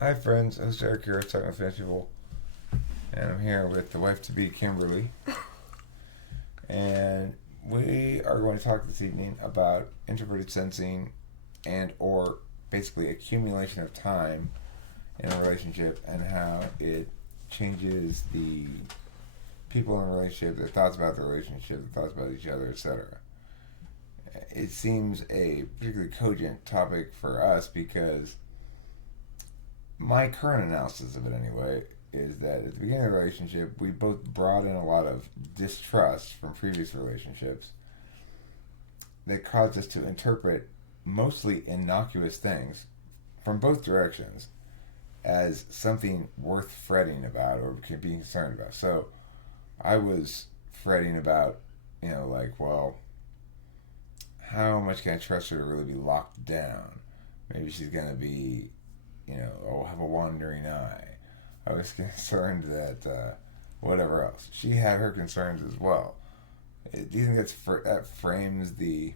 Hi friends, host Eric here, talking with Fancy People, and I'm here with the wife-to-be Kimberly, and we are going to talk this evening about introverted sensing and or basically accumulation of time in a relationship and how it changes the people in a relationship, their thoughts about the relationship, their thoughts about each other, etc. It seems a particularly cogent topic for us because my current analysis of it anyway is that at the beginning of the relationship we both brought in a lot of distrust from previous relationships that caused us to interpret mostly innocuous things from both directions as something worth fretting about or being concerned about. So I was fretting about, like, well, how much can I trust her to really be locked down? Maybe she's going to be, have a wandering eye. I was concerned that whatever else. She had her concerns as well. Do you think that frames the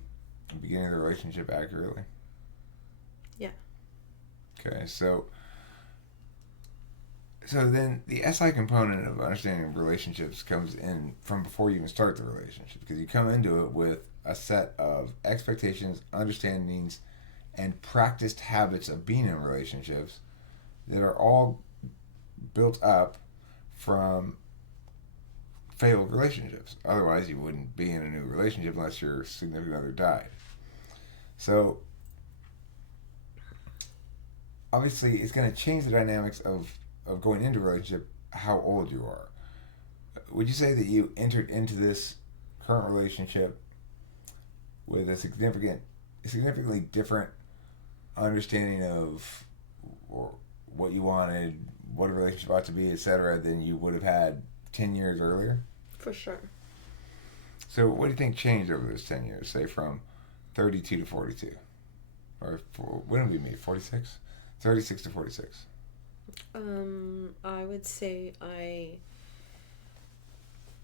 beginning of the relationship accurately? Yeah. Okay, so then the SI component of understanding relationships comes in from before you even start the relationship because you come into it with a set of expectations, understandings, and practiced habits of being in relationships that are all built up from failed relationships. Otherwise, you wouldn't be in a new relationship unless your significant other died. So, obviously, it's going to change the dynamics of going into a relationship how old you are. Would you say that you entered into this current relationship with a significantly different understanding of or what you wanted, what a relationship ought to be, etc., than you would have had 10 years earlier? For sure. So, what do you think changed over those 10 years, say from 32 to 42? Or when did we meet? 46? 36 to 46. I would say I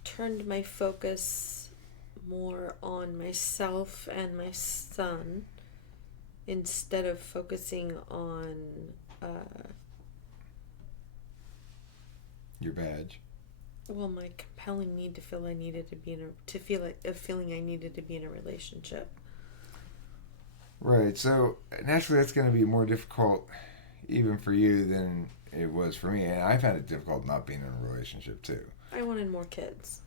turned my focus more on myself and my son instead of focusing on uh, Your badge. my compelling need to feel I needed to be in to feel like a feeling I needed to be in a relationship. Right, so naturally that's going to be more difficult even for you than it was for me. And I found it difficult not being in a relationship too. I wanted more kids.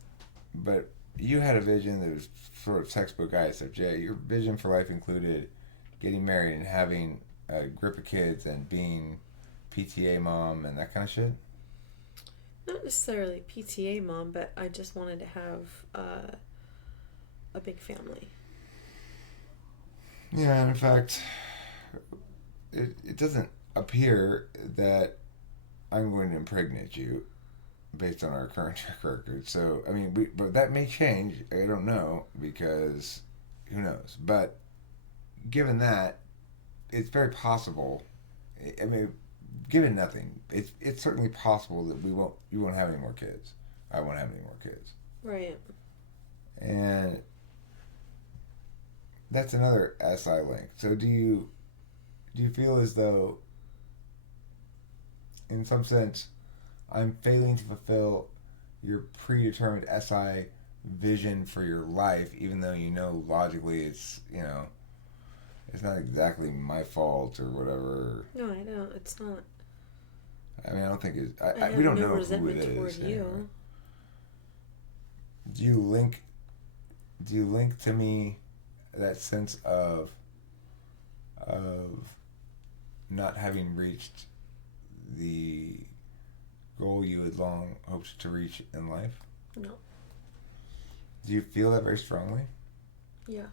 But you had a vision that was sort of textbook ISFJ. Your vision for life included getting married and having a grip of kids and being PTA mom and that kind of shit. Not necessarily PTA mom, but I just wanted to have a big family. Yeah, and in fact, it doesn't appear that I'm going to impregnate you based on our current track record. So, I mean, but that may change. I don't know because who knows. But given that, it's very possible. I mean, given nothing, it's certainly possible that you won't have any more kids. I won't have any more kids, Right. and that's another SI link. So do you feel as though, in some sense, I'm failing to fulfill your predetermined SI vision for your life, even though you know logically it's not exactly my fault or whatever. No, I don't. It's not. I mean, I don't think it's. I We have don't no know who it resentment toward is. Anyway. you. Do you link? Do you link to me that sense of not having reached the goal you had long hoped to reach in life? No. Do you feel that very strongly? Yeah.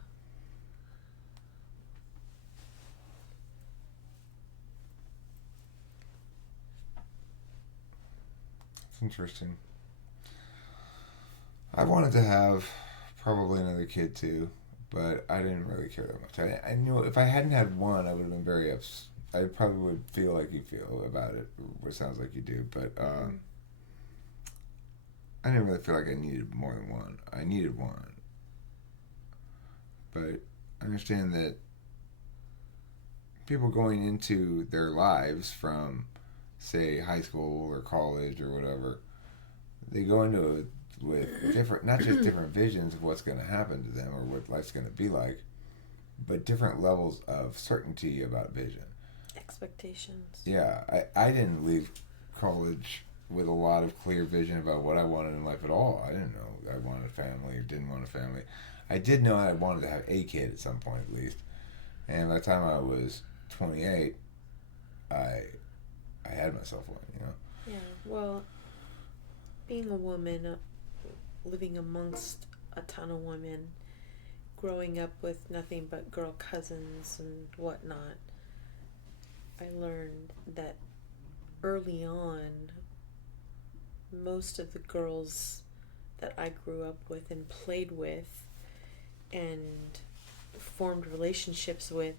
It's interesting. I wanted to have probably another kid too, but I didn't really care that much. I knew if I hadn't had one, I would have been very upset. I probably would feel like you feel about it, what sounds like you do, but Mm-hmm. I didn't really feel like I needed more than one. I needed one, but I understand that people going into their lives from say, high school or college or whatever, they go into it with different, not just different visions of what's going to happen to them or what life's going to be like, but different levels of certainty about vision. Expectations. Yeah, I didn't leave college with a lot of clear vision about what I wanted in life at all. I didn't know I wanted a family or didn't want a family. I did know I wanted to have a kid at some point at least. And by the time I was 28, I had myself one, you know? Yeah, well, being a woman, living amongst a ton of women, growing up with nothing but girl cousins and whatnot, I learned that early on, most of the girls that I grew up with and played with and formed relationships with,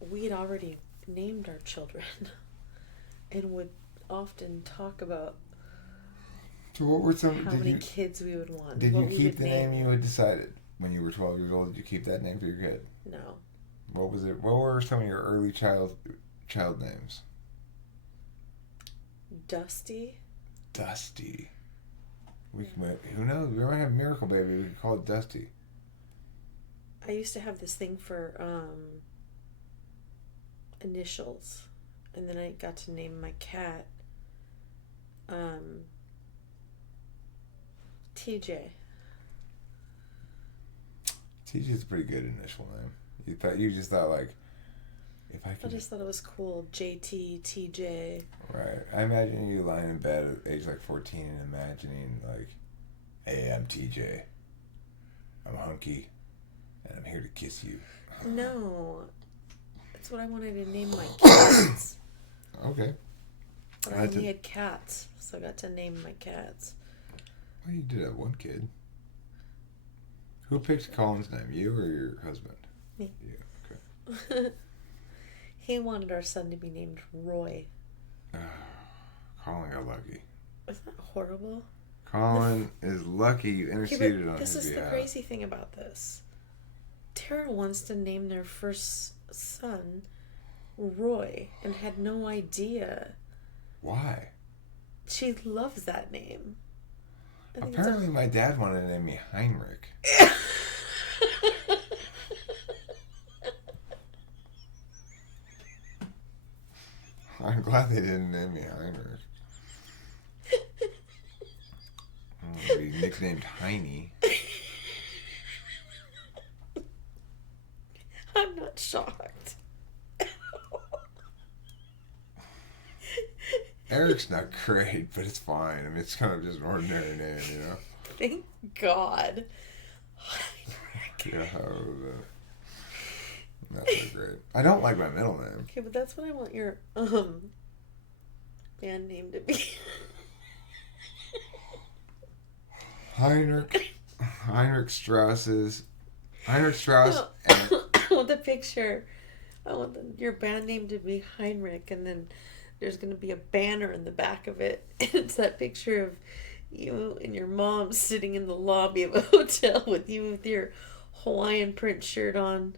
we had already named our children and would often talk about So what were some... how many kids we would want. Did you keep the name you had decided when you were 12 years old? Did you keep that name for your kid? No. What was it? What were some of your early child names? Dusty. Dusty. Who knows? We might have Miracle Baby. We could call it Dusty. I used to have this thing for initials, and then I got to name my cat TJ. TJ's a pretty good initial name. You just thought like, if I could... I just thought it was cool. JT, TJ. Right. I imagine you lying in bed at age like 14 and imagining like, hey, I'm TJ. I'm hunky, and I'm here to kiss you. No. That's what I wanted to name my cats. Okay. But I only had cats, so I got to name my cats. Well, you did have one kid. Who picked Colin's name, you or your husband? Me. You, okay. He wanted our son to be named Roy. Colin got lucky. Isn't that horrible? Colin is lucky you interceded on his behalf. This is the crazy thing about this. Tara wants to name their first son Roy and had no idea. Why? She loves that name. Apparently my dad wanted to name me Heinrich. I'm glad they didn't name me Heinrich. I'm going to be nicknamed Heiny. I'm not shocked. Eric's not great, but it's fine. I mean, it's kind of just an ordinary name, you know? Thank God. Yeah, not so great. I don't like my middle name. Okay, but that's what I want your band name to be. Heinrich Strauss. No. I want the picture. I want your band name to be Heinrich, and then there's going to be a banner in the back of it. And it's that picture of you and your mom sitting in the lobby of a hotel with you with your Hawaiian print shirt on.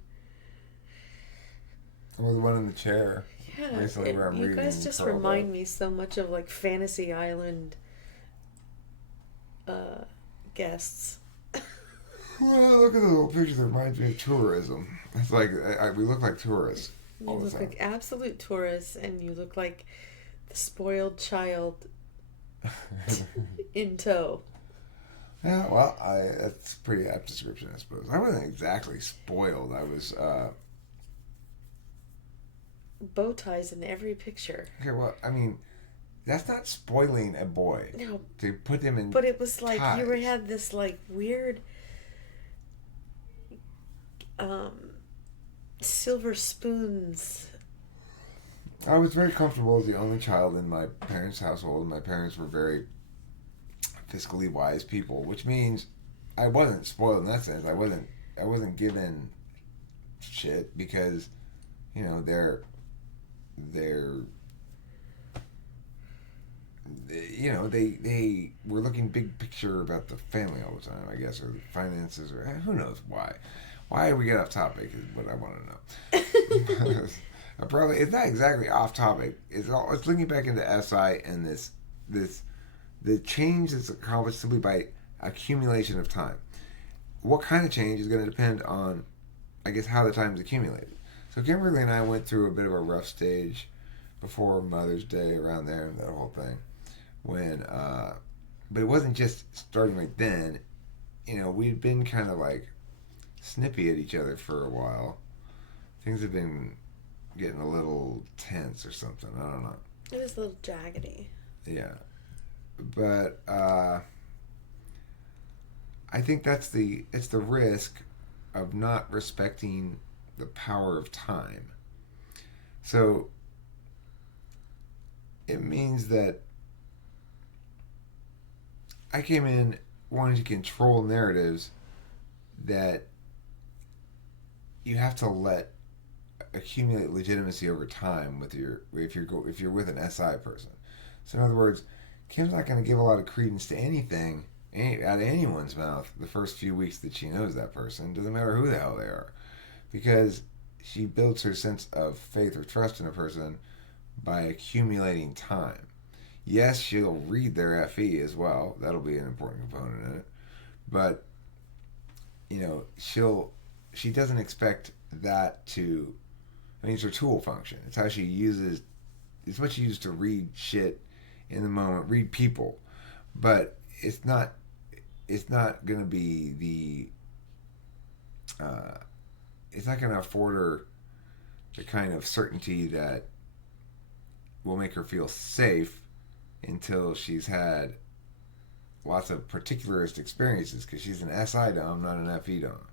Or the one in the chair. Yeah, you guys just remind me so much of like Fantasy Island guests. Well, look at the little picture that reminds me of tourism. It's like we look like tourists. You look like absolute tourists, and you look like the spoiled child in tow. Yeah, well, that's a pretty apt description, I suppose. I wasn't exactly spoiled. I was... bow ties in every picture. Okay, well, I mean, that's not spoiling a boy. No. To put them in But it was like ties. You had this like weird silver spoons. I was very comfortable as the only child in my parents' household. My parents were very fiscally wise people, which means I wasn't spoiled in that sense. I wasn't given shit because, you know, they're you know, they were looking big picture about the family all the time, I guess, or the finances, or who knows why. Why we get off topic is what I want to know. probably it's not exactly off topic. It's looking back into SI and the change is accomplished simply by accumulation of time. What kind of change is going to depend on, I guess, how the time is accumulated. So Kimberly and I went through a bit of a rough stage before Mother's Day, around there, that whole thing. But it wasn't just starting right then. We'd been kind of like snippy at each other for a while. Things have been getting a little tense or something. I don't know. It was a little jaggedy. Yeah. But I think it's the risk of not respecting the power of time. So it means that I came in wanting to control narratives that you have to let accumulate legitimacy over time if you're with an SI person. So in other words, Kim's not going to give a lot of credence to anything out of anyone's mouth the first few weeks that she knows that person. Doesn't matter who the hell they are, because she builds her sense of faith or trust in a person by accumulating time. Yes, she'll read their FE as well. That'll be an important component in it. But she doesn't expect that to. I mean, it's her tool function. It's how she uses. It's what she uses to read shit in the moment, read people. But it's not. It's not going to be the. It's not going to afford her the kind of certainty that will make her feel safe until she's had lots of particularist experiences, because she's an SI dom, not an FE dom.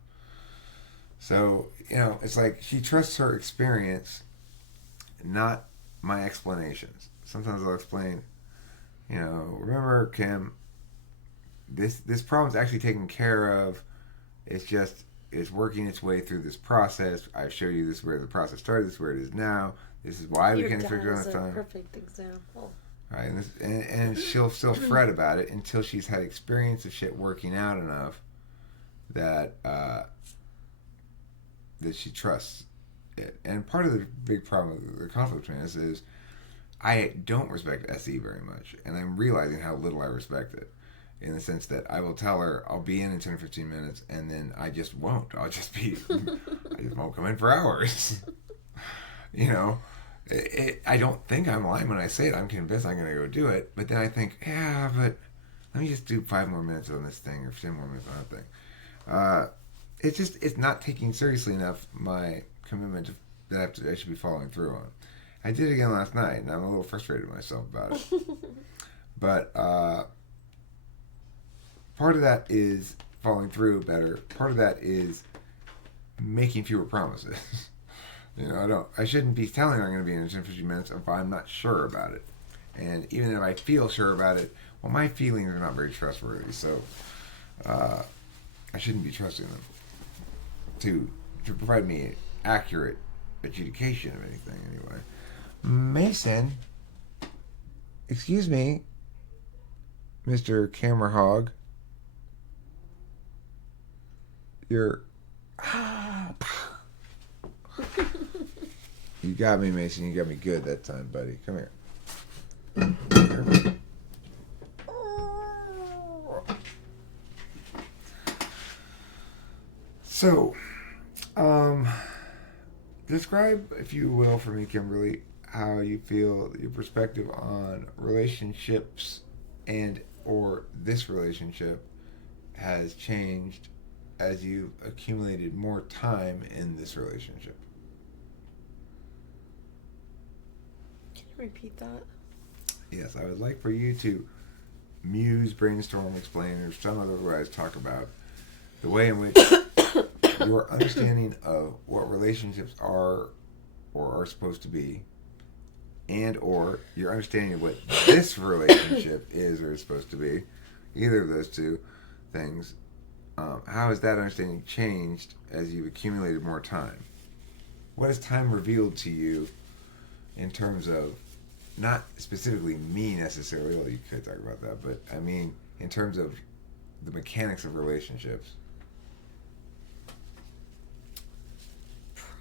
So, it's like she trusts her experience, not my explanations. Sometimes I'll explain, remember, Kim, this problem's actually taken care of. It's working its way through this process. I show you this is where the process started, this is where it is now. This is why we can't figure out the time. Your perfect example. Right, and she'll still fret about it until she's had experience of shit working out enough that she trusts it. And part of the big problem with the conflict between us is I don't respect SE very much, and I'm realizing how little I respect it, in the sense that I will tell her I'll be in 10 or 15 minutes, and then I just won't. I just won't come in for hours. I don't think I'm lying when I say it. I'm convinced I'm going to go do it. But then I think, yeah, but let me just do 5 more minutes on this thing, or 10 more minutes on that thing. It's not taking seriously enough my commitment that I should be following through on. I did it again last night, and I'm a little frustrated with myself about it. But part of that is following through better. Part of that is making fewer promises. I shouldn't be telling her I'm going to be in 10, 15 minutes if I'm not sure about it. And even if I feel sure about it, well, my feelings are not very trustworthy, so I shouldn't be trusting them to provide me accurate adjudication of anything, anyway. Mason, excuse me, Mr. Camera Hog. You're... You got me, Mason. You got me good that time, buddy. Come here. So, describe, if you will, for me, Kimberly, how you feel, your perspective on relationships and or this relationship has changed as you've accumulated more time in this relationship. Can you repeat that? Yes, I would like for you to muse, brainstorm, explain, or some otherwise talk about the way in which your understanding of what relationships are or are supposed to be, and or your understanding of what this relationship is or is supposed to be, either of those two things, how has that understanding changed as you've accumulated more time? What has time revealed to you in terms of, not specifically me necessarily, although you could talk about that, but I mean in terms of the mechanics of relationships?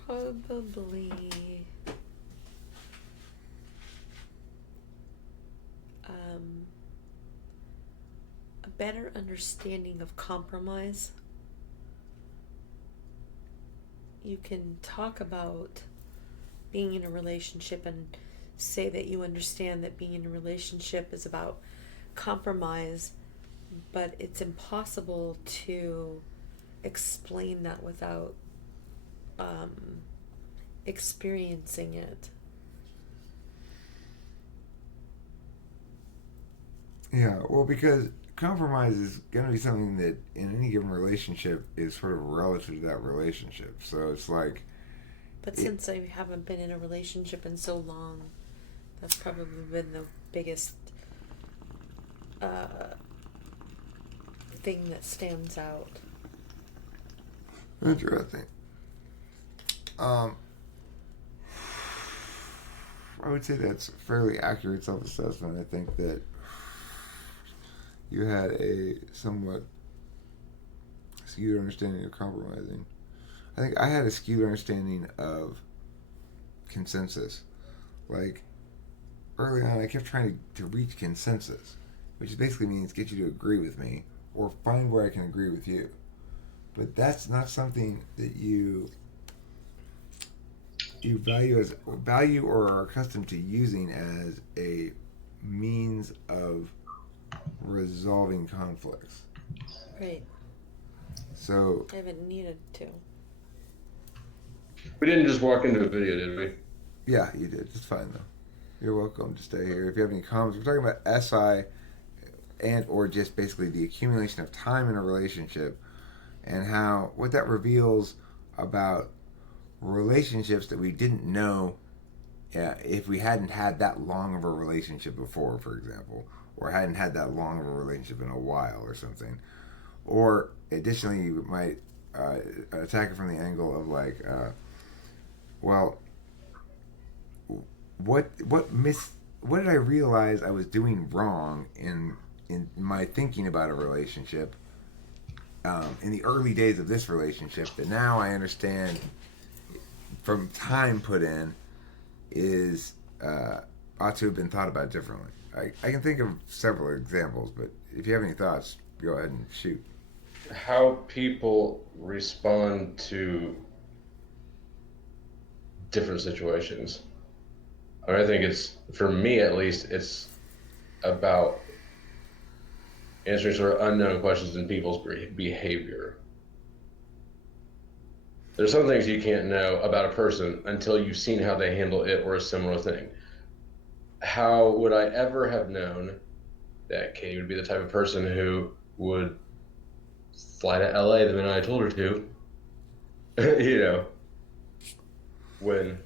Probably better understanding of compromise. You can talk about being in a relationship and say that you understand that being in a relationship is about compromise, but it's impossible to explain that without experiencing it. Yeah, well, because compromise is going to be something that in any given relationship is sort of relative to that relationship. So it's like. But since I haven't been in a relationship in so long, that's probably been the biggest thing that stands out. Interesting. I would say that's fairly accurate self-assessment. I think that you had a somewhat skewed understanding of compromising. I think I had a skewed understanding of consensus. Like, early on, I kept trying to reach consensus, which basically means get you to agree with me or find where I can agree with you. But that's not something that you value or are accustomed to using as a means of resolving conflicts. Right. So I haven't needed to. We didn't just walk into a video, did we? yeah, you did. It's fine though. You're welcome to stay here. If you have any comments, we're talking about SI and or just basically the accumulation of time in a relationship and how what that reveals about relationships that we didn't know if we hadn't had that long of a relationship before, for example, or hadn't had that long of a relationship in a while or something. Or additionally, you might attack it from the angle of like, well, what did I realize I was doing wrong in my thinking about a relationship in the early days of this relationship that now I understand from time put in is ought to have been thought about differently. I can think of several examples, but if you have any thoughts, go ahead and shoot. How people respond to different situations. I think it's, for me at least, it's about answering sort of unknown questions in people's behavior. There's some things you can't know about a person until you've seen how they handle it or a similar thing. How would I ever have known that Katie would be the type of person who would fly to LA the minute I told her to, you know, when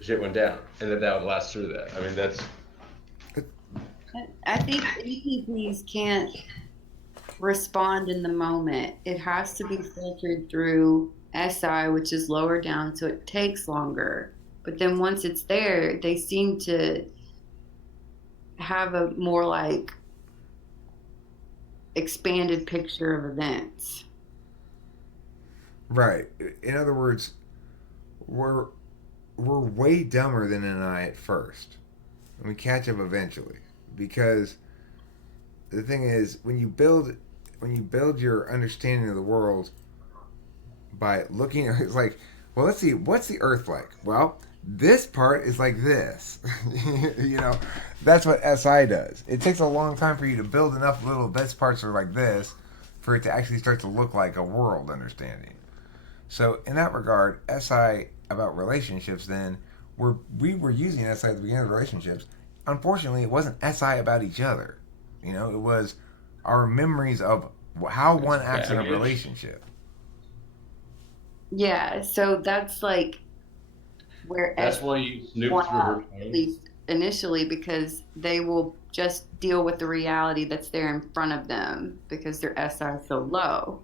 shit went down, and that would last through that. I mean, that's. I think ETPs can't respond in the moment. It has to be filtered through SI, which is lower down, so it takes longer. But then once it's there, they seem to have a more like expanded picture of events. Right. In other words, we're way dumber than an I at first, and we catch up eventually. Because the thing is, when you build your understanding of the world by looking at it's like, well, let's see, what's the Earth like? Well, this part is like this. You know, that's what SI does. It takes a long time for you to build enough little best parts are like this for it to actually start to look like a world understanding. So in that regard, SI about relationships then we were using SI at the beginning of relationships. Unfortunately, it wasn't SI about each other. You know, it was our memories of how one acts in a relationship. Yeah, so that's like where That's why you snoop through her at least initially, because they will just deal with the reality that's there in front of them because their SI is so low.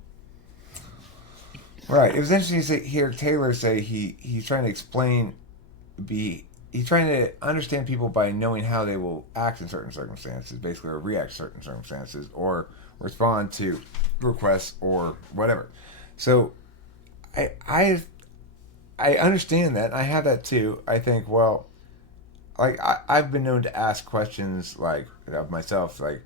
Right. It was interesting to hear Taylor say he's trying to explain he's trying to understand people by knowing how they will act in certain circumstances, basically, or react to certain circumstances, or respond to requests or whatever. So, I understand that. And I have that too. I think, well, like I've been known to ask questions like of myself, like,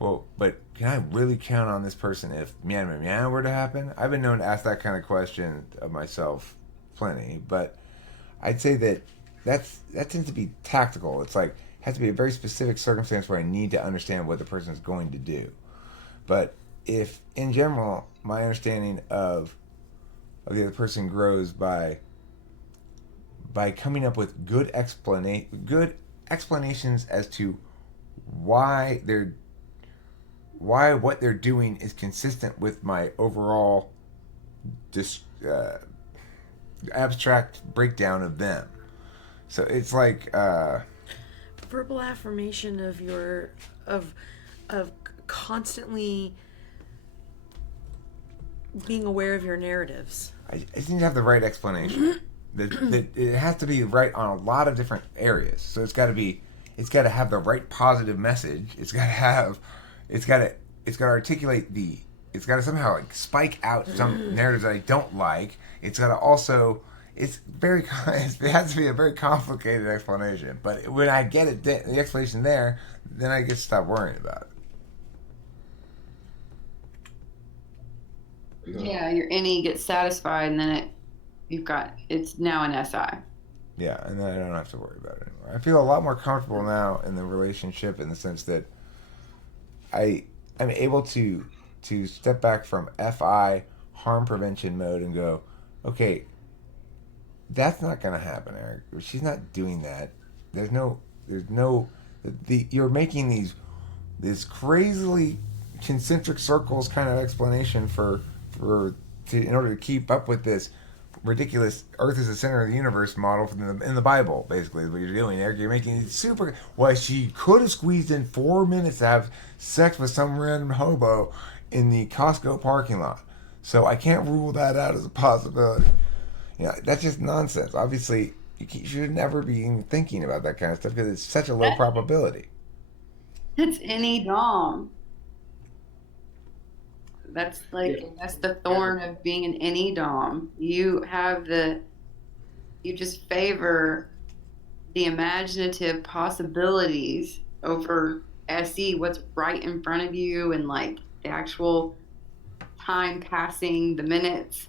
well, but can I really count on this person if meow were to happen? I've been known to ask that kind of question of myself plenty, but I'd say that tends to be tactical. It's like, has to be a very specific circumstance where I need to understand what the person is going to do. But if, in general, my understanding of the other person grows by coming up with good explanations as to why what they're doing is consistent with my overall abstract breakdown of them. So it's like verbal affirmation of your of constantly being aware of your narratives. I just need to have the right explanation. that it has to be right on a lot of different areas. So it's got to have the right positive message. It's got to articulate it's got to somehow like spike out some narratives that I don't like. It's got to also, it has to be a very complicated explanation. But when I get it, the explanation there, then I get to stop worrying about it. Yeah, your NE gets satisfied, and then it's now an SI. Yeah, and then I don't have to worry about it anymore. I feel a lot more comfortable now in the relationship in the sense that I'm able to step back from FI harm prevention mode and go, okay, that's not going to happen, Eric. She's not doing that. You're making this crazily concentric circles kind of explanation in order to keep up with this ridiculous Earth is the center of the universe model in the Bible. Basically, is what you're doing, Eric. You're making it super. Well, she could have squeezed in 4 minutes to have sex with some random hobo in the Costco parking lot. So I can't rule that out as a possibility. That's just nonsense. Obviously, you should never be even thinking about that kind of stuff because it's such a low probability. It's any dom. That's the thorn of being an any dom. You just favor the imaginative possibilities over SE, what's right in front of you, and like the actual time passing, the minutes.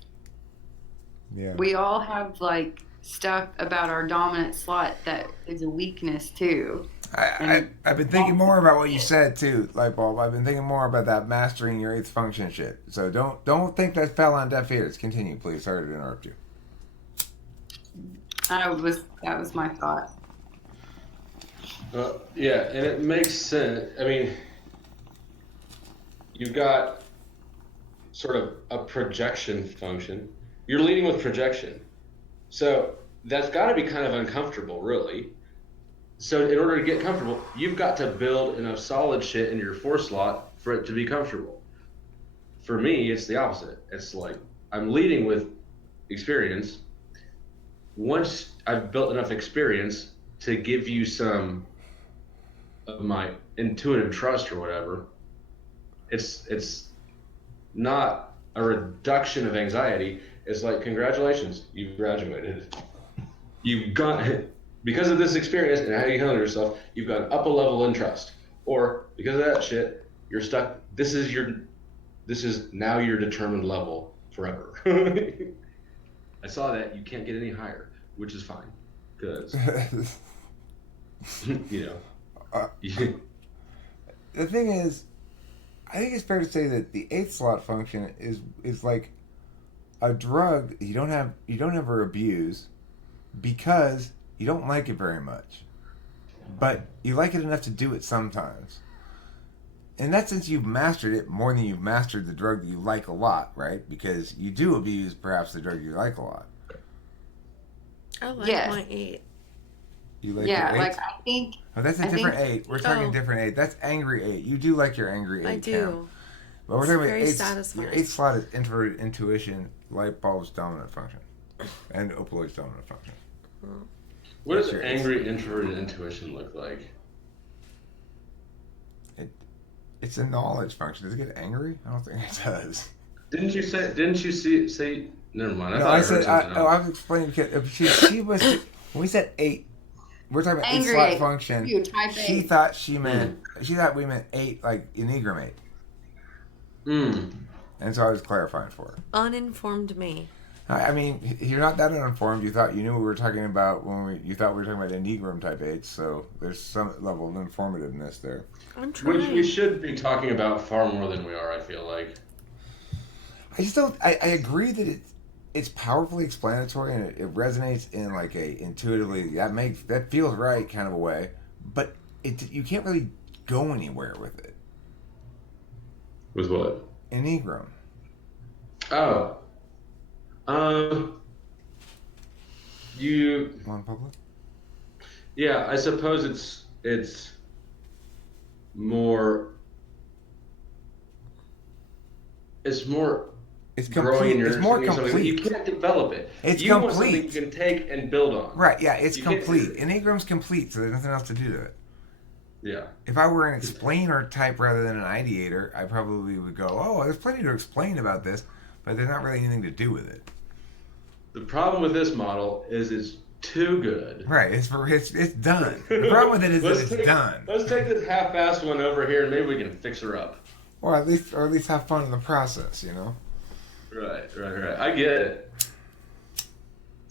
Yeah. We all have like stuff about our dominant slot that is a weakness too. I've been thinking more about what you said too, Lightbulb. I've been thinking more about that mastering your eighth function shit. So don't think that fell on deaf ears. Continue, please. Sorry to interrupt you. That was my thought. Yeah, and it makes sense. I mean, you've got sort of a projection function. You're leading with projection. So that's got to be kind of uncomfortable, really. So in order to get comfortable, you've got to build enough solid shit in your 4 slot for it to be comfortable. For me, it's the opposite. It's like I'm leading with experience. Once I've built enough experience to give you some of my intuitive trust or whatever, it's not a reduction of anxiety. It's like, congratulations, you've graduated. You've gone, because of this experience and how you handle yourself, you've gone up a level in trust. Or because of that shit, you're stuck. This is now your determined level forever. I saw that you can't get any higher, which is fine, because The thing is, I think it's fair to say that the 8th slot function is like a drug you don't ever abuse because you don't like it very much, but you like it enough to do it sometimes. In that sense, you've mastered it more than you've mastered the drug that you like a lot, right? Because you do abuse perhaps the drug you like a lot. I like my 8. You like your 8? Like I think. Oh, that's a different 8. We're talking different 8. That's angry 8. You do like your angry 8. I do. But we're talking very about satisfying. Your 8th slot is introverted intuition, Lightbulb's dominant function, and Opaloid's dominant function. What does angry introverted intuition look like? It's a knowledge function. Does it get angry? I don't think it does. Didn't you say? Never mind. I was explaining because she was when we said 8. we're talking about 8 Angry slot 8. function. You type She 8. thought she we meant 8 like Enneagram 8. And so I was clarifying for her. Uninformed me. I mean, you're not that uninformed. You thought you knew what we were talking about when you thought we were talking about Enneagram type 8. So there's some level of informativeness there. I'm trying. Which we should be talking about far more than we are, I feel like. I just don't. I agree that it's powerfully explanatory and it resonates in like a intuitively that feels right kind of a way, but you can't really go anywhere with it. With what? Enneagram. Oh. You. On public. Yeah, I suppose it's more. It's more. It's complete. It's more complete. You can't develop it. It's you complete. Want something you can take and build on. Right. Yeah. It's you complete. Enneagram's complete, so there's nothing else to do to it. Yeah. If I were an explainer type rather than an ideator, I probably would go, "Oh, there's plenty to explain about this, but there's not really anything to do with it." The problem with this model is it's too good. Right. It's done. The problem with it is that it's done. Let's take this half-assed one over here, and maybe we can fix her up. Or at least have fun in the process, you know. Right. I get it.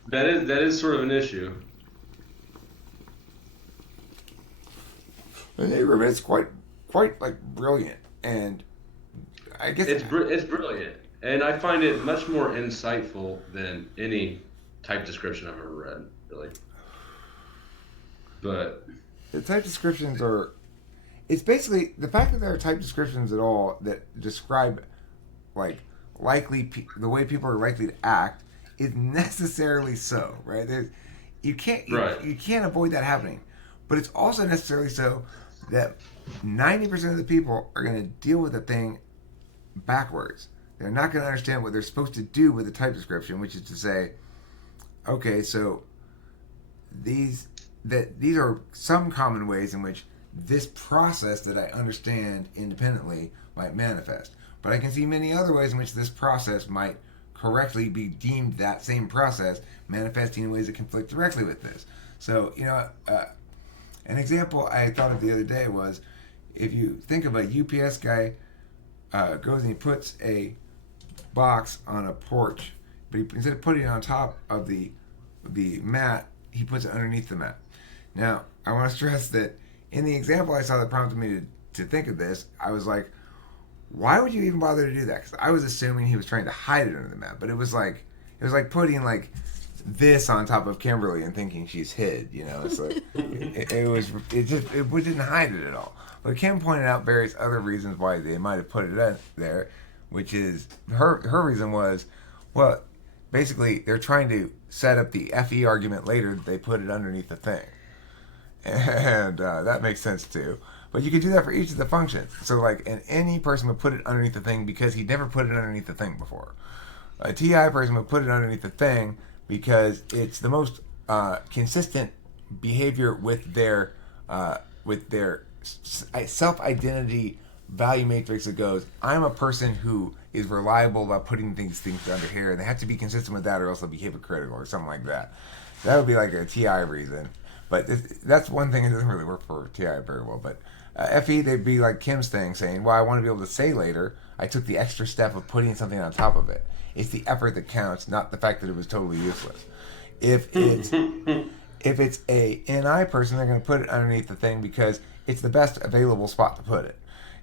That is sort of an issue. Enneagram is quite like brilliant, and I guess it's brilliant, and I find it much more insightful than any type description I've ever read, really. But the type descriptions are. It's basically the fact that there are type descriptions at all that describe, like, the way people are likely to act is necessarily so, right? You can't avoid that happening, but it's also necessarily so that 90% of the people are going to deal with the thing backwards. They're not going to understand what they're supposed to do with the type description, which is to say, okay, so these are some common ways in which this process that I understand independently might manifest. But I can see many other ways in which this process might correctly be deemed that same process, manifesting in ways that conflict directly with this. So, an example I thought of the other day was, if you think of a UPS guy goes and he puts a box on a porch, but instead of putting it on top of the mat, he puts it underneath the mat. Now, I want to stress that in the example I saw that prompted me to think of this, I was like, why would you even bother to do that? Because I was assuming he was trying to hide it under the mat, but it was like putting like this on top of Kimberly and thinking she's hid. It's like it didn't hide it at all. But Kim pointed out various other reasons why they might have put it there, which is her reason was, well, basically they're trying to set up the FE argument later that they put it underneath the thing. And that makes sense too. But you could do that for each of the functions. So like any person would put it underneath the thing because he'd never put it underneath the thing before. A TI person would put it underneath the thing because it's the most consistent behavior with their self-identity value matrix that goes, I'm a person who is reliable about putting things under here, and they have to be consistent with that or else they'll be hypocritical or something like that. That would be like a TI reason. But that's one thing that doesn't really work for TI very well. But FE, they'd be like Kim's thing, saying, well, I want to be able to say later, I took the extra step of putting something on top of it. It's the effort that counts, not the fact that it was totally useless. If it's a NI person, they're going to put it underneath the thing because it's the best available spot to put it.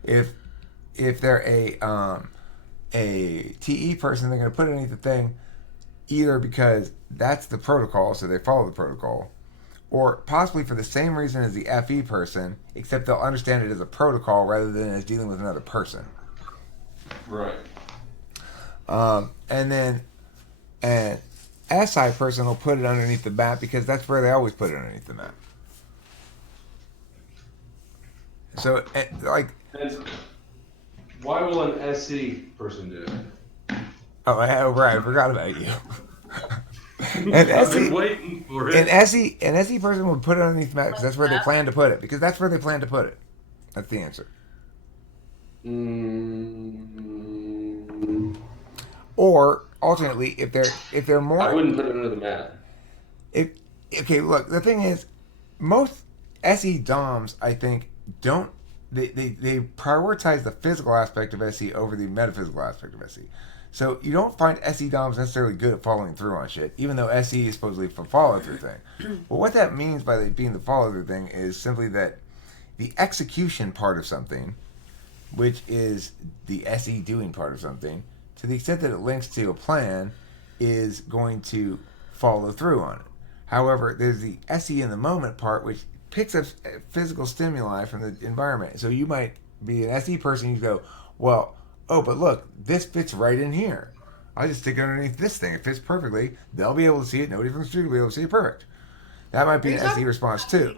If they're a TE person, they're going to put it underneath the thing either because that's the protocol, so they follow the protocol, or possibly for the same reason as the FE person, except they'll understand it as a protocol rather than as dealing with another person. Right. And then an SI person will put it underneath the mat because that's where they always put it underneath the mat. So, like... And why will an SE person do it? Oh, right, I forgot about you. I've been waiting for it. An SE person would put it underneath the mat because that's where they plan to put it. Because that's where they plan to put it. That's the answer. Or alternately, if they're more, I wouldn't put it under the mat. Okay, look, the thing is, most SE DOMs, I think, don't they prioritize the physical aspect of SE over the metaphysical aspect of SE. So you don't find SE DOMs necessarily good at following through on shit, even though SE is supposedly for follow through thing. But what that means by being the follow through thing is simply that the execution part of something, which is the SE doing part of something, to the extent that it links to a plan, is going to follow through on it. However, there's the SE in the moment part, which picks up physical stimuli from the environment. So you might be an SE person, you go, well, oh, but look, this fits right in here. I'll just stick it underneath this thing. It fits perfectly. They'll be able to see it. Nobody from the street will be able to see it perfect. That might be an SE response too.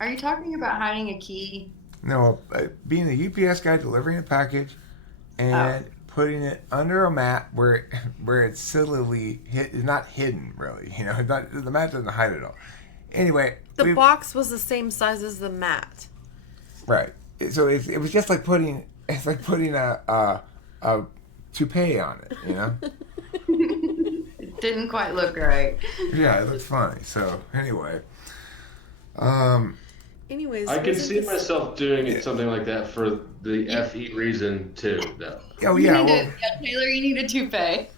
Are you talking about hiding a key? No, being a UPS guy delivering a package and putting it under a mat where it's sillily not hidden, really. You know, the mat doesn't hide it all. Anyway, the box was the same size as the mat. Right. So it was just like putting a toupee on it, you know. It didn't quite look right. Yeah, it looks funny. So anyway, anyways, I can see myself doing something like that for the FE reason too, though. Oh yeah, Taylor, you need a toupee.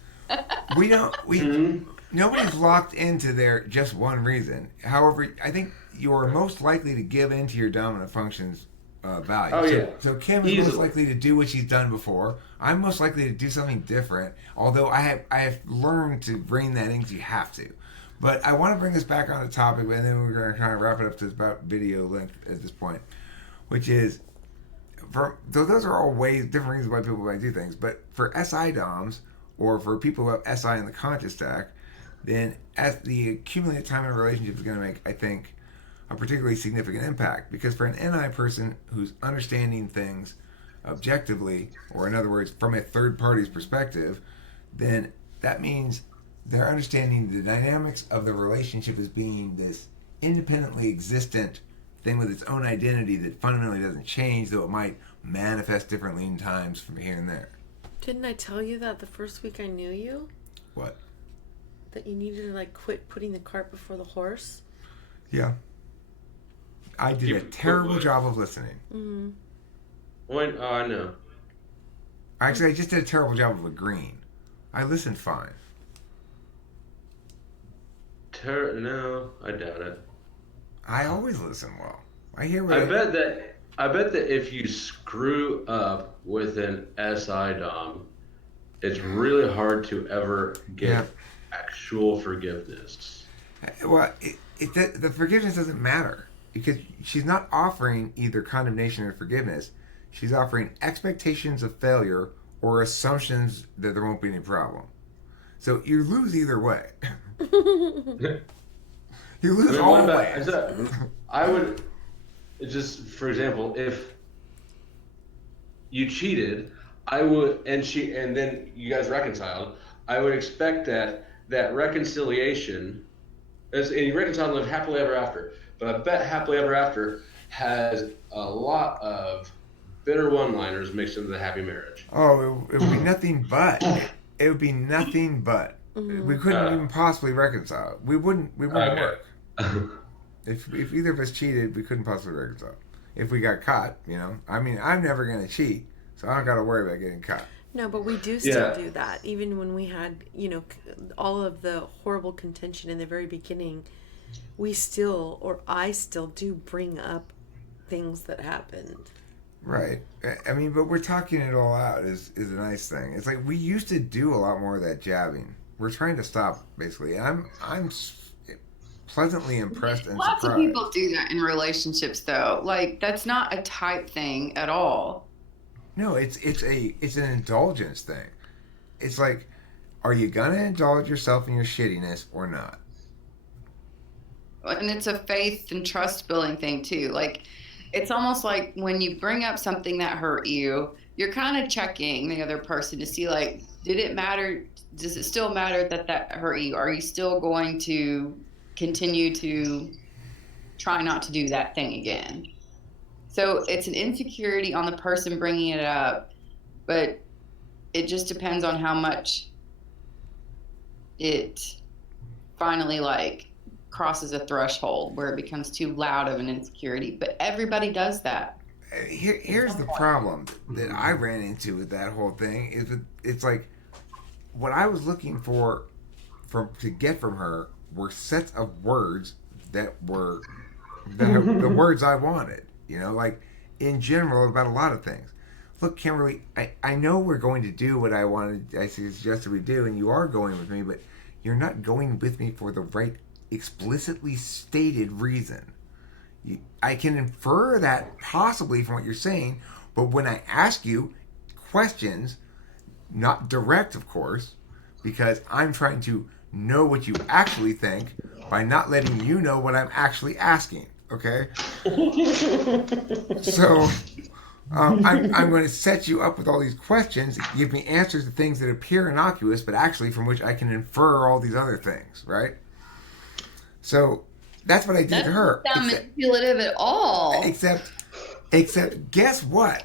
Nobody's locked into their just one reason. However, I think you're most likely to give into your dominant functions value. Oh, yeah. So Kim is most likely to do what she's done before. I'm most likely to do something different. Although I have learned to bring that in because you have to. But I want to bring this back on the topic, and then we're going to kind of wrap it up to about video length at this point, which is, those are all different reasons why people might do things. But for SI DOMs, or for people who have SI in the conscious stack, then as the accumulated time in a relationship is going to make, I think, a particularly significant impact. Because for an NI person who's understanding things objectively, or in other words, from a third party's perspective, then that means they're understanding the dynamics of the relationship as being this independently existent thing with its own identity that fundamentally doesn't change, though it might manifest differently in times from here and there. Didn't I tell you that the first week I knew you? What? That you needed to quit putting the cart before the horse? Yeah. I did a terrible job of listening. Mm-hmm. Oh, I know. Actually, I just did a terrible job of agreeing. I listened fine. No, I doubt it. I always listen well. I hear what I bet that if you screw up with an SI DOM, it's really hard to ever get actual forgiveness. Well, the forgiveness doesn't matter because she's not offering either condemnation or forgiveness. She's offering expectations of failure or assumptions that there won't be any problem. So you lose either way. You lose all ways. I would just, for example, if you cheated, I would, and then you guys reconciled, I would expect that reconciliation, and you reconcile and live happily ever after. But I bet happily ever after has a lot of bitter one-liners mixed into the happy marriage. Oh, it would be nothing but. It would be nothing but. Mm-hmm. We couldn't even possibly reconcile. We wouldn't work. If either of us cheated, we couldn't possibly reconcile. If we got caught, you know. I mean, I'm never going to cheat, so I don't got to worry about getting caught. No, but we do still do that. Even when we had, all of the horrible contention in the very beginning, I still do bring up things that happened. Right. I mean, but we're talking it all out is a nice thing. It's like we used to do a lot more of that jabbing. We're trying to stop, basically. And I'm pleasantly impressed and surprised. Lots of people do that in relationships, though. Like, that's not a type thing at all. No, it's an indulgence thing. It's like, are you gonna indulge yourself in your shittiness or not? And it's a faith and trust building thing too. Like, it's almost like when you bring up something that hurt you, you're kind of checking the other person to see, like, did it matter? Does it still matter that hurt you? Are you still going to continue to try not to do that thing again? So it's an insecurity on the person bringing it up, but it just depends on how much it finally crosses a threshold where it becomes too loud of an insecurity. But everybody does that. Here's the problem that I ran into with that whole thing is that it's like what I was looking for to get from her were sets of words that were the words I wanted. Like in general about a lot of things. Look, Kimberly, I know we're going to do what I suggested we do, and you are going with me, but you're not going with me for the right explicitly stated reason. I can infer that possibly from what you're saying, but when I ask you questions, not direct, of course, because I'm trying to know what you actually think by not letting you know what I'm actually asking, okay? So I'm going to set you up with all these questions that give me answers to things that appear innocuous, but actually from which I can infer all these other things, right? So that's what I did to her. That's not manipulative at all. Except guess what?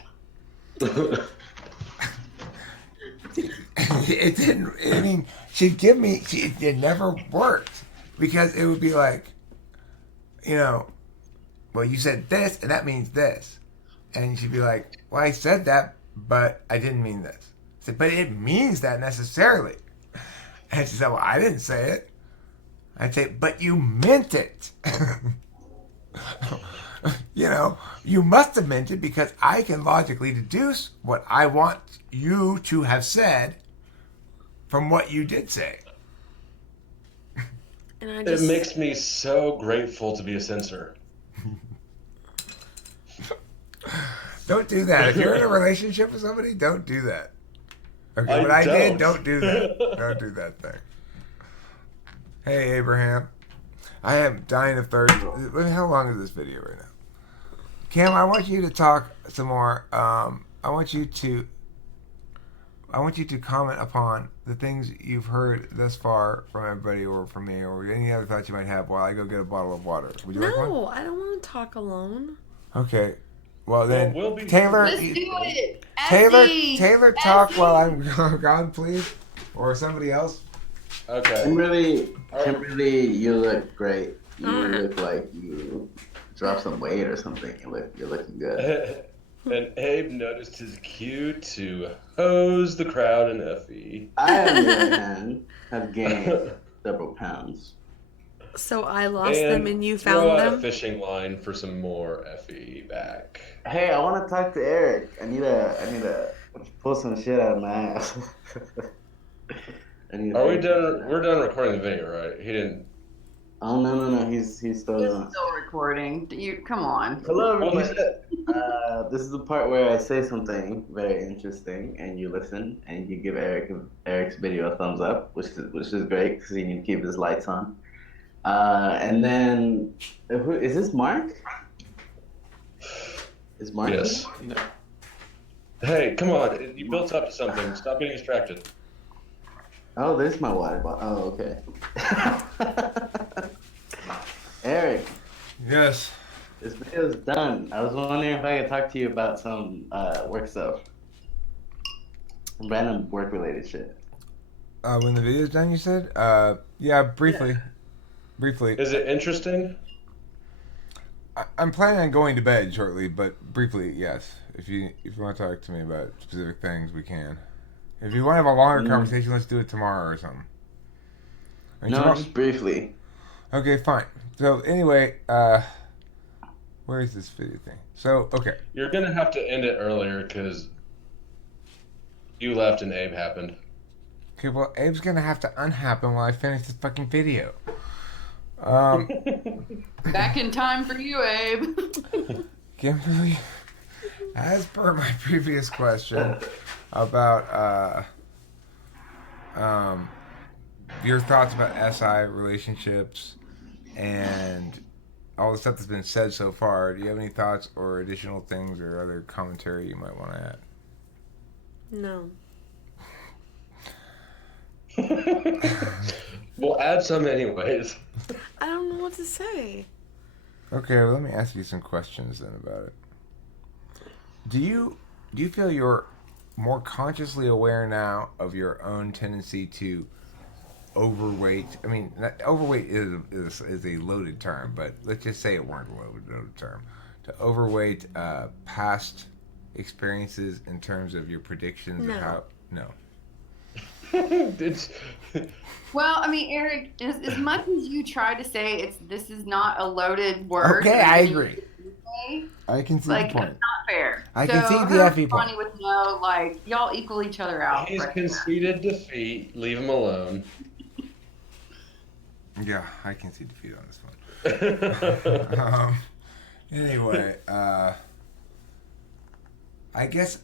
It didn't. I mean, she'd give me. It never worked because it would be like, well, you said this, and that means this, and she'd be like, well, I said that, but I didn't mean this. I said, but it means that necessarily. And she said, well, I didn't say it. I'd say, but you meant it. You must have meant it because I can logically deduce what I want you to have said from what you did say. And It makes me so grateful to be a censor. Don't do that. If you're in a relationship with somebody, don't do that. Okay, what I did, don't do that. Don't do that thing. Hey, Abraham. I am dying of thirst. How long is this video right now? Cam, I want you to talk some more. I want you to comment upon the things you've heard thus far from everybody or from me or any other thoughts you might have while I go get a bottle of water. Would you like one? No, I don't want to talk alone. Okay. Well then, we'll be Taylor. Let's do it. Taylor, talk while I'm gone, please, or somebody else. Okay. Kimberly, you look great. You look like you dropped some weight or something. You're looking good. And Abe noticed his cue to hose the crowd in FE. I, on the other hand, have gained several pounds. So I lost them and you throw found out them? a fishing line for some more FE back. Hey, I want to talk to Eric. I need to pull some shit out of my ass. Are we done? We're done recording the video, right? He didn't. Oh no, he's still Still recording. Come on. Hello, Well, everybody. This is the part where I say something very interesting, and you listen, and you give Eric's video a thumbs up, which is great because he need to keep his lights on. And then, is this Mark? Is Mark? Yes. Here? Hey, come on! You built up to something. Stop getting distracted. Oh, there's my water bottle. Oh, okay. Eric. Yes. This video's done. I was wondering if I could talk to you about some work stuff. Random work-related shit. When the video's done, you said? Yeah, briefly. Yeah. Briefly. Is it interesting? I'm planning on going to bed shortly, but briefly, yes. If you want to talk to me about specific things, we can. If you want to have a longer conversation, let's do it tomorrow or something. Just briefly. Okay, fine. So anyway, where is this video thing? So, okay. You're gonna have to end it earlier because you left and Abe happened. Okay, well, Abe's gonna have to unhappen while I finish this fucking video. Back in time for you, Abe. Kimberly, as per my previous question about your thoughts about SI relationships and all the stuff that's been said so far, do you have any thoughts or additional things or other commentary you might want to add? No. We'll add some anyways. I don't know what to say. Okay, well, let me ask you some questions then about it. Do you feel you're more consciously aware now of your own tendency to overweight. I mean, overweight is a loaded term, but let's just say it weren't a loaded term. To overweight past experiences in terms of your predictions No. of how. No. It's, Well, I mean, Eric, as much as you try to say this is not a loaded word. Okay, I agree. Say, I can see like, the point. that's not fair. I so can see the her FE point. responding with no, like, y'all equal each other out. he's right conceded defeat. Leave him alone. Yeah, I can see defeat on this one. Anyway, I guess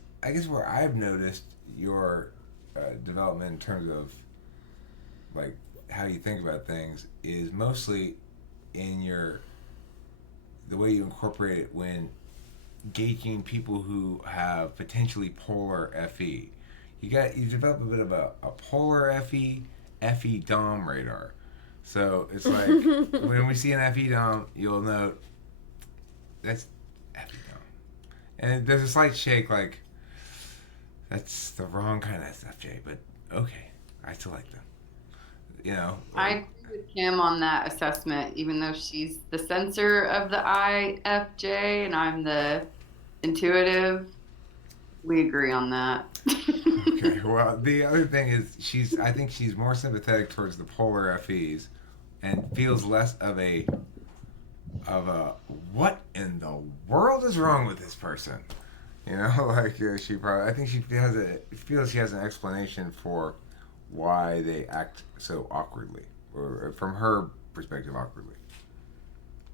where I've noticed your development in terms of like how you think about things is mostly in the way you incorporate it when gauging people who have potentially polar FE. You develop a bit of a polar FE Dom radar. So it's like when we see an FE Dom, you'll note that's FE Dom, and there's a slight shake like that's the wrong kind of SFJ, but okay, I still like them. You know, I agree with Kim on that assessment, even though she's the censor of the IFJ and I'm the intuitive. We agree on that. Okay. Well, the other thing is I think she's more sympathetic towards the polar FEs, and feels less of a what in the world is wrong with this person. You know, like she probably. I think she feels she has an explanation for why they act so awkwardly, or from her perspective, awkwardly.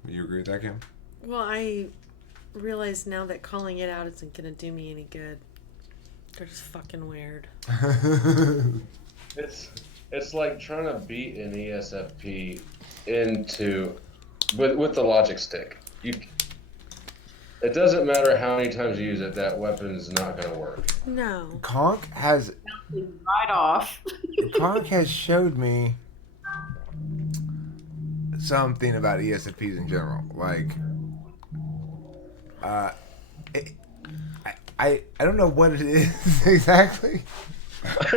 Would you agree with that, Kim? Well, I realize now that calling it out isn't going to do me any good. They're just fucking weird. It's like trying to beat an ESFP with the logic stick. It doesn't matter how many times you use it, that weapon's not going to work. No. Conk has Right off. Conk has showed me something about ESFPs in general. Like, I don't know what it is exactly, but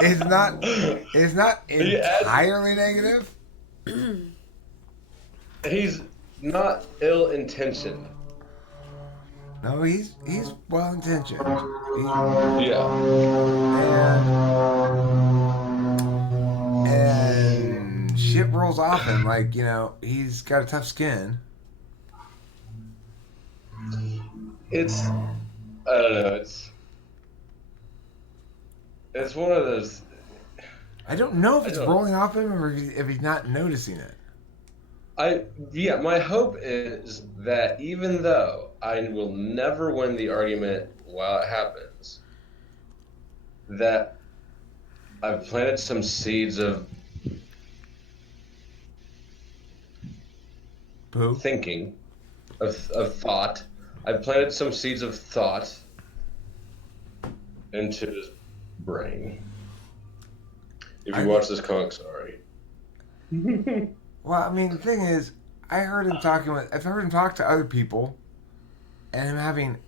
it's not entirely negative. He's not ill-intentioned. No, he's well intentioned. Yeah. And shit rolls off him. Like, you know, he's got a tough skin. I don't know, it's one of those. I don't know if it's rolling off him or if he's not noticing it. My hope is that even though I will never win the argument while it happens, that I've planted some seeds of thinking, of thought. I've planted some seeds of thought into his brain. If you watch this conk, sorry. Well, I mean, the thing is, I've heard him talk to other people, and him having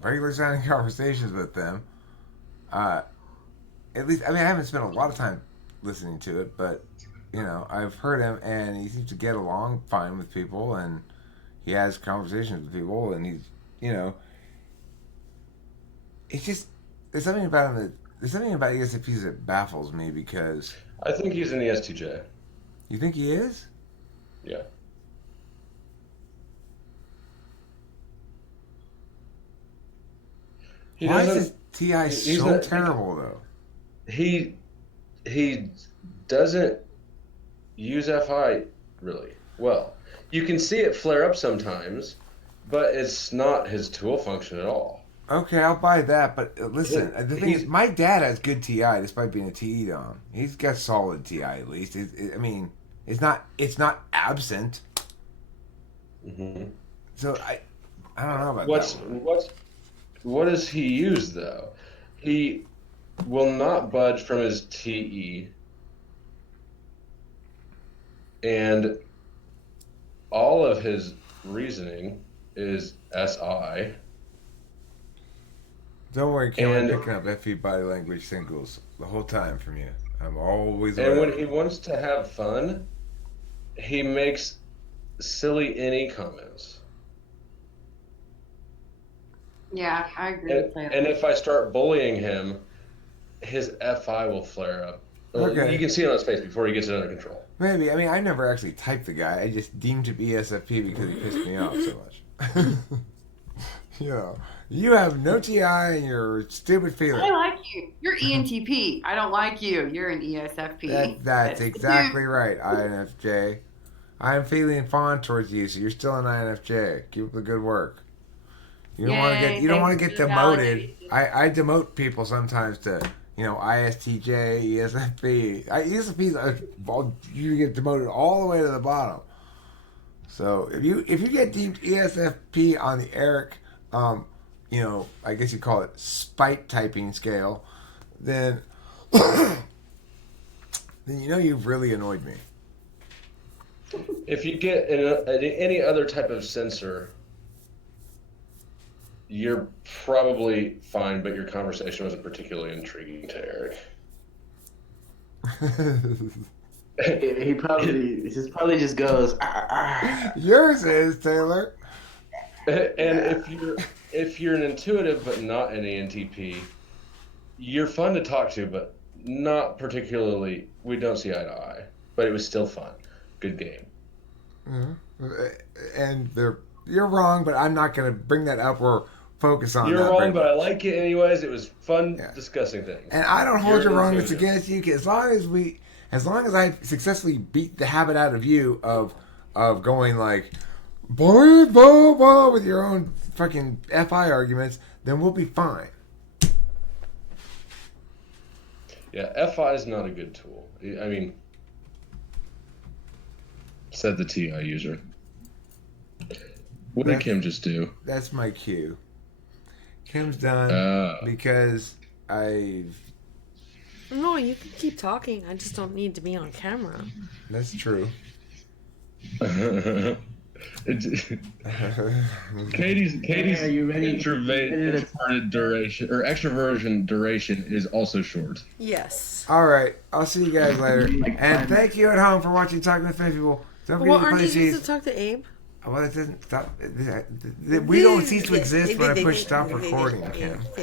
regular sounding conversations with them. At least, I mean, I haven't spent a lot of time listening to it, but you know, I've heard him, and he seems to get along fine with people, and he has conversations with people, and he's, you know, it's just there's something about him there's something about ESFPs that baffles me because I think he's an ESTJ. You think he is? Yeah. Why is his TI so terrible though? He doesn't use FI really well. You can see it flare up sometimes, but it's not his tool function at all. Okay, I'll buy that, but listen, the thing is, my dad has good TI despite being a TE Dom. He's got solid TI at least. I mean, it's not absent. Mm-hmm. So I don't know about that. What does he use though? He will not budge from his TE, and all of his reasoning is SI. Don't worry, Kim. I'm And picking up FP body language singles the whole time from you. I'm always and aware. when he wants to have fun, he makes silly any comments. Yeah, I agree And, with that. and if I start bullying him, his FI will flare up. Well, Okay. you can see it on his face before he gets it under control. Maybe. I mean, I never actually typed the guy. I just deemed him ESFP because he pissed me off so much. You know, you have no TI and you're stupid feeling. I like you. You're ENTP. I don't like you. You're an ESFP. That's exactly right, INFJ. I'm feeling fond towards you, so you're still an INFJ. Keep up the good work. You don't want to Yay, get thanks for the demoted. validation. I demote people sometimes to ISTJ, ESFP. ESFP you get demoted all the way to the bottom. So if you get deemed ESFP on the Eric, I guess you call it spite typing scale, then you've really annoyed me. If you get any other type of sensor, you're probably fine, but your conversation wasn't particularly intriguing to Eric. He probably just goes. Yours is, Taylor. And if you're an intuitive but not an ENTP, you're fun to talk to, but not particularly. We don't see eye to eye, but it was still fun. Good game. Mm-hmm. And you're wrong, but I'm not going to bring that up or focus on that. You're wrong, but I like it anyways. It was fun discussing things. And I don't hold your wrongness intuitive. against you. As long as I successfully beat the habit out of you of going like blah blah blah with your own fucking FI arguments, then we'll be fine. Yeah, FI is not a good tool. I mean, said the TI user. What did Kim just do? That's my cue. Kim's done because I've. No, you can keep talking. I just don't need to be on camera. That's true. Katie's Are you ready? introverted duration or extroversion duration is also short. Yes. All right, I'll see you guys later, and thank you at home for watching Talking with Famous People. Don't Well, forget to aren't play you supposed these. to talk to Abe? Well, it doesn't stop. We don't cease to exist when I push stop recording, Kim.